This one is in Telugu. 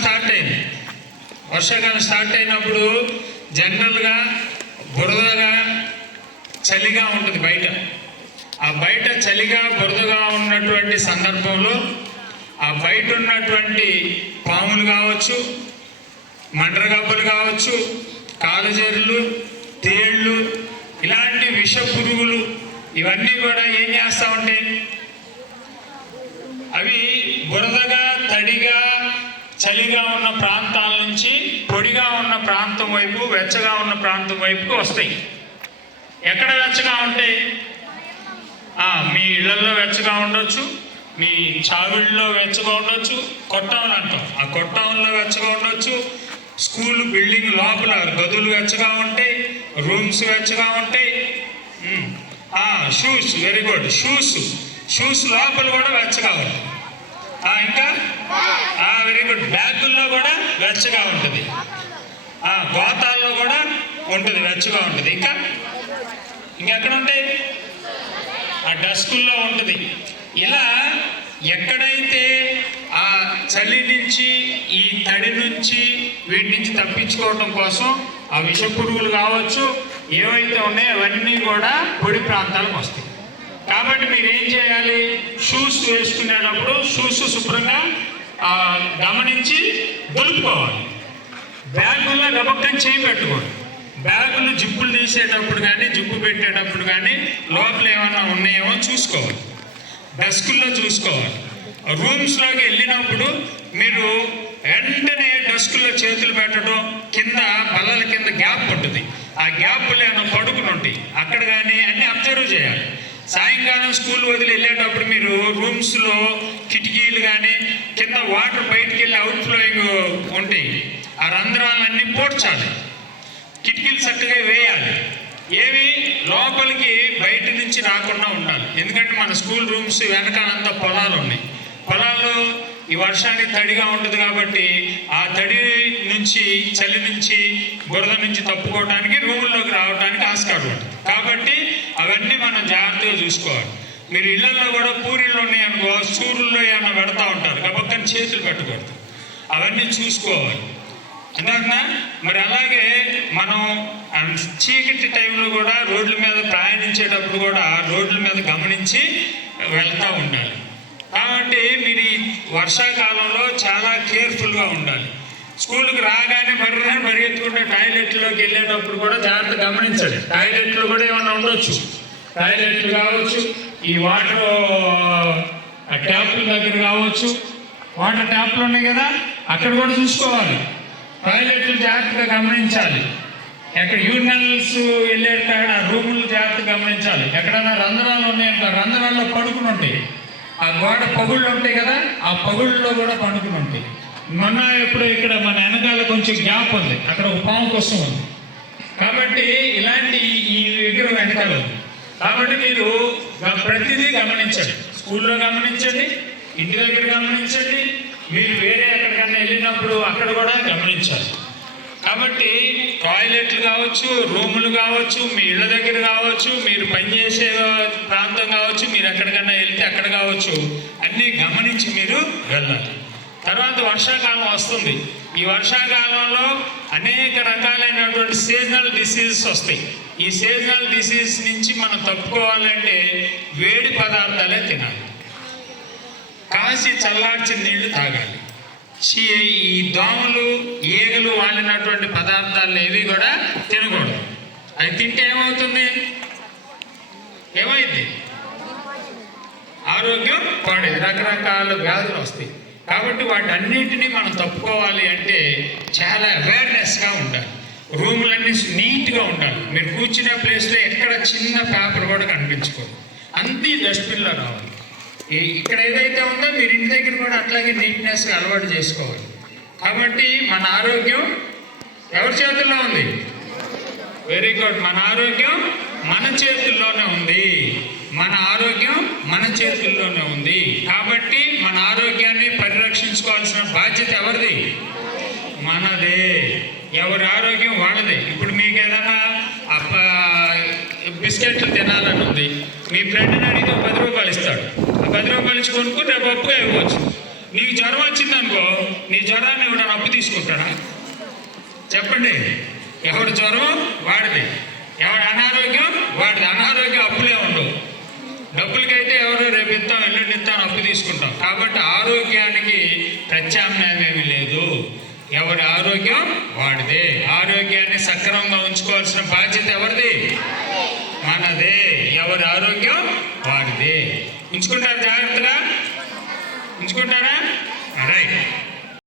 స్టార్ట్ అయింది. వర్షాకాలం స్టార్ట్ అయినప్పుడు జనరల్గా బురదగా చలిగా ఉంటుంది బయట. ఆ బయట చలిగా బురదగా ఉన్నటువంటి సందర్భంలో ఆ బయట ఉన్నటువంటి పాములు కావచ్చు, మండ్రగబ్బలు కావచ్చు, కాలుజెర్లు, తేళ్ళు, ఇలాంటి విష పురుగులు ఇవన్నీ కూడా ఏం చేస్తూ ఉంటాయి? అవి బురదగా తడిగా చలిగా ఉన్న ప్రాంతాల నుంచి పొడిగా ఉన్న ప్రాంతం వైపు, వెచ్చగా ఉన్న ప్రాంతం వైపుకు వస్తాయి. ఎక్కడ వెచ్చగా ఉంటాయి? మీ ఇళ్లలో వెచ్చగా ఉండొచ్చు, మీ చావిళ్ళలో వెచ్చగా ఉండొచ్చు, కొట్టంలు అంటాం, ఆ కొట్టంలో వెచ్చగా ఉండొచ్చు, స్కూల్ బిల్డింగ్ లోపల గదులు వెచ్చగా ఉంటాయి, రూమ్స్ వెచ్చగా ఉంటాయి. షూస్, వెరీ గుడ్, షూస్ లోపల కూడా వెచ్చగా ఉంటుంది. ఇంకా వెరీ గుడ్, బ్యాగుల్లో కూడా వెచ్చగా ఉంటుంది, గోతాల్లో కూడా ఉంటుంది, వెచ్చగా ఉంటుంది. ఇంకెక్కడ ఉంటాయి? ఆ డస్కుల్లో ఉంటుంది. ఇలా ఎక్కడైతే ఆ చలి నుంచి, ఈ తడి నుంచి, వీటి నుంచి తప్పించుకోవడం కోసం ఆ విష పురుగులు కావచ్చు, ఏవైతే ఉన్నాయో అవన్నీ కూడా పొడి ప్రాంతాలకు వస్తాయి. కాబట్టి మీరు ఏం చేయాలి? షూస్ వేసుకునేటప్పుడు షూస్ శుభ్రంగా గమనించి దులుపుకోవాలి. బ్యాగుల్లో గబక్కని చేయి పెట్టుకోండి. బ్యాగులు జిప్పులు తీసేటప్పుడు కానీ, జిప్పు పెట్టేటప్పుడు కానీ లోపల ఏమన్నా ఉన్నాయేమో చూసుకోవాలి. డస్కుల్లో చూసుకోవాలి. రూమ్స్లోకి వెళ్ళినప్పుడు మీరు వెంటనే డస్కుల్లో చేతులు పెట్టడం, కింద బల్లల కింద గ్యాప్ ఉంటుంది, ఆ గ్యాప్లు ఏమైనా పడుకుని ఉంటాయి, అక్కడ కానీ అన్నీ అబ్జర్వ్ చేయాలి. సాయంకాలం స్కూల్ వదిలి వెళ్ళేటప్పుడు మీరు రూమ్స్లో కిటికీలు కానీ, కింద వాటర్ బయటికి వెళ్ళి అవుట్ ఫ్లోయింగ్ ఉంటాయి, ఆ రంధ్రాలన్నీ పోడ్చాలి. కిటికీలు చక్కగా వేయాలి. ఏవి లోపలికి బయట నుంచి రాకుండా ఉండాలి. ఎందుకంటే మన స్కూల్ రూమ్స్ వెనకాలంతా పొలాలు ఉన్నాయి. పొలాల్లో ఈ వర్షానికి తడిగా ఉంటుంది కాబట్టి ఆ తడి నుంచి, చలి నుంచి, బురద నుంచి తప్పుకోవడానికి, రూముల్లోకి రావడానికి ఆస్కారం ఉంటుంది. కాబట్టి అవన్నీ మనం జాగ్రత్తగా చూసుకోవాలి. మీరు ఇళ్లలో కూడా పూరీలు ఉన్నాయనుకో, సూరుల్లో ఏమైనా పెడతా ఉంటారు, గబక్కని చేతులు పెట్టకూడదు, అవన్నీ చూసుకోవాలి. ఎందుకంటే మరి అలాగే మనం చీకటి టైంలో కూడా రోడ్ల మీద ప్రయాణించేటప్పుడు కూడా రోడ్ల మీద గమనించి వెళ్తూ ఉండాలి. కాబట్టి మీరు ఈ వర్షాకాలంలో చాలా కేర్ఫుల్గా ఉండాలి. స్కూల్కి రాగానే పరిగెత్తుకుంటే టాయిలెట్లోకి వెళ్ళేటప్పుడు కూడా జాగ్రత్త గమనించాలి. టాయిలెట్లు కూడా ఏమైనా ఉండొచ్చు, టాయిలెట్లు కావచ్చు, ఈ వాటర్ ట్యాప్ల దగ్గర కావచ్చు, వాటర్ ట్యాప్లు ఉన్నాయి కదా, అక్కడ కూడా చూసుకోవాలి. టాయిలెట్లు జాగ్రత్తగా గమనించాలి. ఎక్కడ యూరినల్స్ వెళ్ళేట రూములు జాగ్రత్తగా గమనించాలి. ఎక్కడైనా రంధ్రాలు ఉన్నాయంటే రంధ్రాల్లో పడుకుని ఉంటాయి, ఆ గోడ పగుళ్ళు ఉంటాయి కదా, ఆ పగుళ్ళలో కూడా పడుకుని ఉంటాయి. మొన్న ఎప్పుడు ఇక్కడ మన వెనకాల కొంచెం గ్యాప్ ఉంది, అక్కడ ఒక పాము కోసం ఉంది. కాబట్టి ఇలాంటి ఈ దగ్గర వెనకాల ఉంది. కాబట్టి మీరు ప్రతిదీ గమనించండి. స్కూల్లో గమనించండి, ఇంటి దగ్గర గమనించండి, మీరు వేరే ఎక్కడికన్నా వెళ్ళినప్పుడు అక్కడ కూడా గమనించాలి. కాబట్టి టాయిలెట్లు కావచ్చు, రూములు కావచ్చు, మీ ఇళ్ళ దగ్గర కావచ్చు, మీరు పనిచేసే ప్రాంతం కావచ్చు, మీరు ఎక్కడికన్నా వెళ్తే అక్కడ కావచ్చు, అన్నీ గమనించి మీరు వెళ్ళాలి. తర్వాత వర్షాకాలం వస్తుంది. ఈ వర్షాకాలంలో అనేక రకాలైనటువంటి సీజనల్ డిసీజెస్ వస్తాయి. ఈ సీజనల్ డిసీజ్ నుంచి మనం తప్పుకోవాలంటే వేడి పదార్థాలే తినాలి, కాసి చల్లార్చిన నీళ్లు తాగాలి. ఈ దోమలు, ఈగలు వాడినటువంటి పదార్థాలు ఏవి కూడా తినకూడదు. అవి తింటే ఏమవుతుంది? ఏమైంది? ఆరోగ్యం పాడేది, రకరకాల వ్యాధులు వస్తాయి. కాబట్టి వాటన్నింటినీ మనం తప్పుకోవాలి అంటే చాలా అవేర్నెస్గా ఉండాలి. రూములన్నీ నీట్గా ఉండాలి. మీరు కూర్చునే ప్లేస్లో ఎక్కడ చిన్న పేపర్ కూడా కనిపించుకోదు, అంతే డస్ట్బిన్లో రావాలి. ఇక్కడ ఏదైతే ఉందో మీరు ఇంటి దగ్గర కూడా అట్లాగే నీట్నెస్గా అలవాటు చేసుకోవాలి. కాబట్టి మన ఆరోగ్యం ఎవరి చేతుల్లో ఉంది? Very good. మన ఆరోగ్యం మన చేతుల్లోనే ఉంది. మన ఆరోగ్యం మన చేతుల్లోనే ఉంది. కాబట్టి మన ఆరోగ్యాన్ని పరిరక్షించుకోవాల్సిన బాధ్యత ఎవరిది? మనదే. ఎవరి ఆరోగ్యం వాళ్ళదే. ఇప్పుడు మీకు ఏదైనా బిస్కెట్లు తినాలని ఉంది, మీ ఫ్రెండ్ని అడిగితే 10 రూపాయలు ఇస్తాడు. ఆ 10 రూపాయలు ఇచ్చి కొనుక్కుని రేపు అప్పుగా ఇవ్వచ్చు. నీకు జ్వరం వచ్చిందనుకో, నీ జ్వరాన్ని ఎవడన్నా అప్పు తీసుకుంటాడా? చెప్పండి. ఎవడి జ్వరం వాడిది, ఎవడి అనారోగ్యం వాడిది. అనారోగ్యం అప్పులే ఉండవు. డబ్బులకైతే ఎవరు రేపు ఇస్తాం ఎల్లుండి ఇస్తాను అప్పు తీసుకుంటాం. కాబట్టి ఆరోగ్యానికి ప్రత్యామ్నాయం ఏమీ లేదు. ఎవరి ఆరోగ్యం వాడిదే. ఆరోగ్యాన్ని సక్రమంగా ఉంచుకోవాల్సిన బాధ్యత ఎవరిది? మనదే. ఎవరి ఆరోగ్యం వాడిదే. ఉంచుకుంటారు? జాగ్రత్తగా ఉంచుకుంటారా? రైట్.